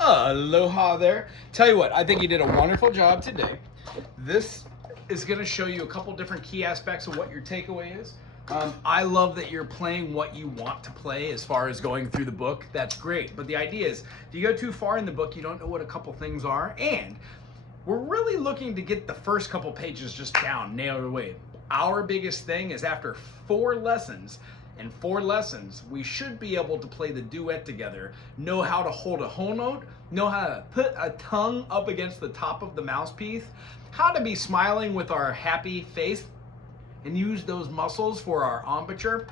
Aloha there. Tell you what, I think you did a wonderful job today. This is going to show you a couple different key aspects of what your takeaway is. I love that you're playing what you want to play as far as going through the book. That's great. But the idea is, if you go too far in the book, you don't know what a couple things are. And we're really looking to get the first couple pages just down, nailed away. Our biggest thing is after 4 lessons, in 4 lessons, we should be able to play the duet together, know how to hold a whole note, know how to put a tongue up against the top of the mouthpiece, how to be smiling with our happy face and use those muscles for our embouchure,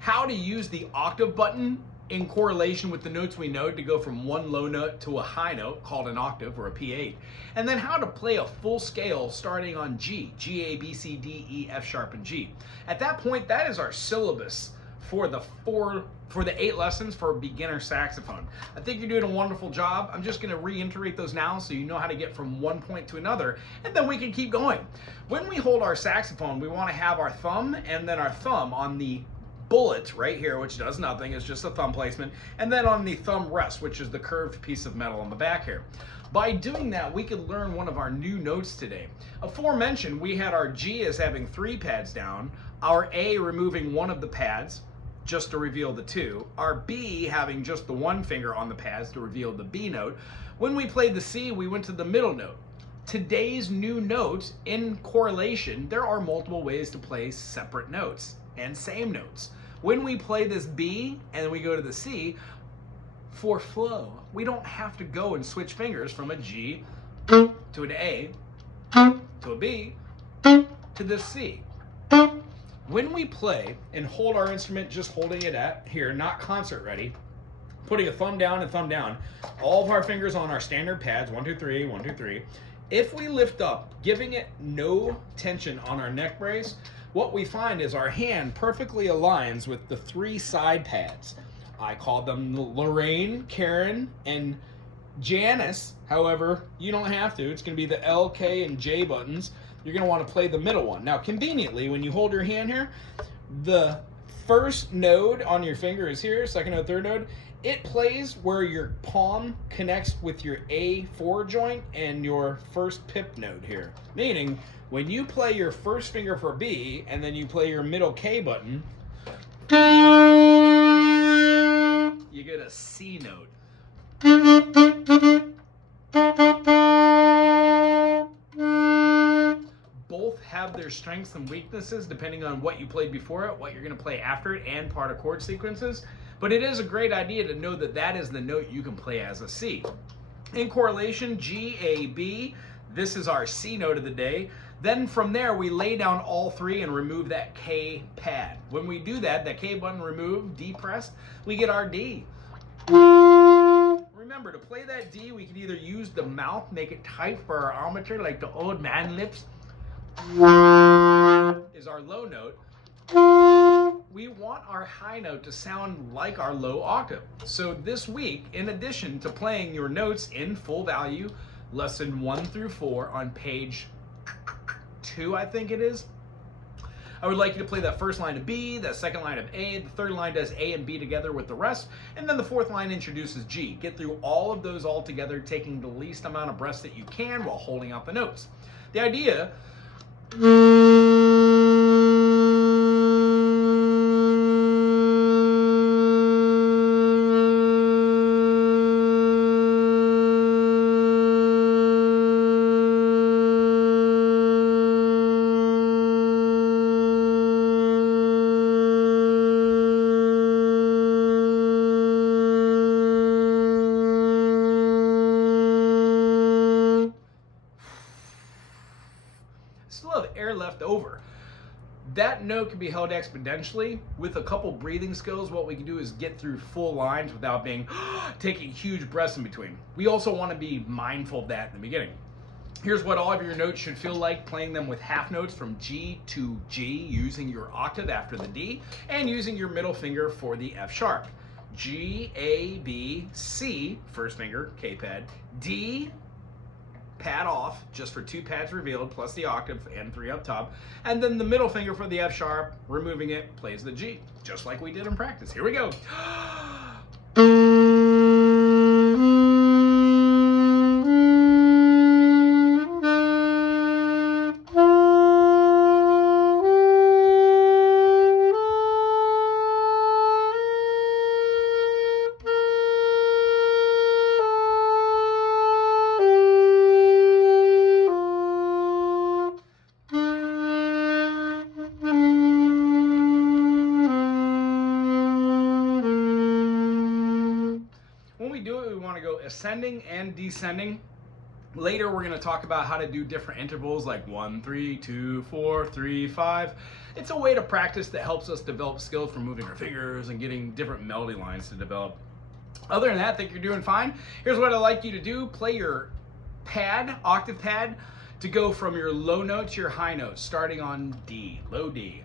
how to use the octave button in correlation with the notes we know to go from one low note to a high note called an octave or a P8, and then how to play a full scale starting on G, A, B, C, D, E, F sharp, and G. At that point, that is our syllabus for the 8 lessons for beginner saxophone. I think you're doing a wonderful job. I'm just going to reiterate those now so you know how to get from one point to another, and then we can keep going. When we hold our saxophone, we want to have our thumb and then our thumb on the bullet right here, which does nothing, it's just a thumb placement, and then on the thumb rest, which is the curved piece of metal on the back here. By doing that, we could learn one of our new notes today. Aforementioned, we had our G as having 3 pads down, our A removing one of the pads, just to reveal the 2, our B having just the 1 finger on the pads to reveal the B note. When we played the C, we went to the middle note. Today's new notes, in correlation, there are multiple ways to play separate notes and same notes. When we play this B and we go to the C, for flow, we don't have to go and switch fingers from a G to an A to a B to the C. When we play and hold our instrument, just holding it at here, not concert ready, putting a thumb down and thumb down, all of our fingers on our standard pads, 1, 2, 3, 1, 2, 3. If we lift up, giving it no tension on our neck brace, what we find is our hand perfectly aligns with the 3 side pads. I call them Lorraine, Karen, and Janice. However, you don't have to. It's going to be the L, K, and J buttons. You're going to want to play the middle one. Now, conveniently, when you hold your hand here, the first node on your finger is here, second node, third node. It plays where your palm connects with your A4 joint and your first pip node here. Meaning, when you play your first finger for B and then you play your middle K button, you get a C note. Both have their strengths and weaknesses depending on what you played before it, what you're going to play after it, and part of chord sequences. But it is a great idea to know that that is the note you can play as a C. In correlation, G, A, B, this is our C note of the day. Then from there, we lay down all 3 and remove that K pad. When we do that, that K button removed, D pressed, we get our D. Remember, to play that D, we can either use the mouth, make it tight for our embouchure, like the old man lips, is our low note. We want our high note to sound like our low octave. So this week, in addition to playing your notes in full value, lesson 1 through 4 on page 2, I think it is, I would like you to play that first line of B, that second line of A, the third line does A and B together with the rest, and then the 4th line introduces G. Get through all of those all together, taking the least amount of breaths that you can while holding out the notes. The idea still have air left over. That note can be held exponentially. With a couple breathing skills, what we can do is get through full lines without being taking huge breaths in between. We also want to be mindful of that in the beginning. Here's what all of your notes should feel like, playing them with half notes from G to G, using your octave after the D, and using your middle finger for the F sharp. G, A, B, C, first finger, K pad, D, pad off, just for 2 pads revealed, plus the octave and 3 up top, and then the middle finger for the F sharp, removing it, plays the G, just like we did in practice. Here we go. do it, we want to go ascending and descending. Later, we're going to talk about how to do different intervals like 1, 3, 2, 4, 3, 5. It's a way to practice that helps us develop skills for moving our fingers and getting different melody lines to develop. Other than that, I think you're doing fine. Here's what I'd like you to do. Play your pad, octave pad, to go from your low note to your high note, starting on D, low D.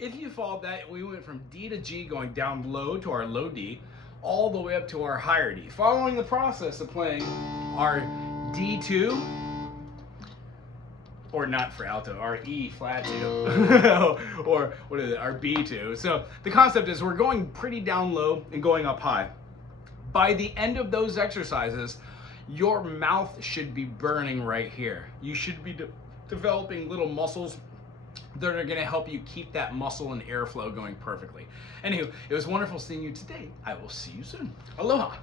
If you followed that, we went from D to G, going down low to our low D, all the way up to our higher D. Following the process of playing our D2, or not for alto, our E flat 2, or what is it, our B2. So the concept is we're going pretty down low and going up high. By the end of those exercises, your mouth should be burning right here. You should be developing little muscles that are going to help you keep that muscle and airflow going perfectly. Anywho, it was wonderful seeing you today. I will see you soon. Aloha.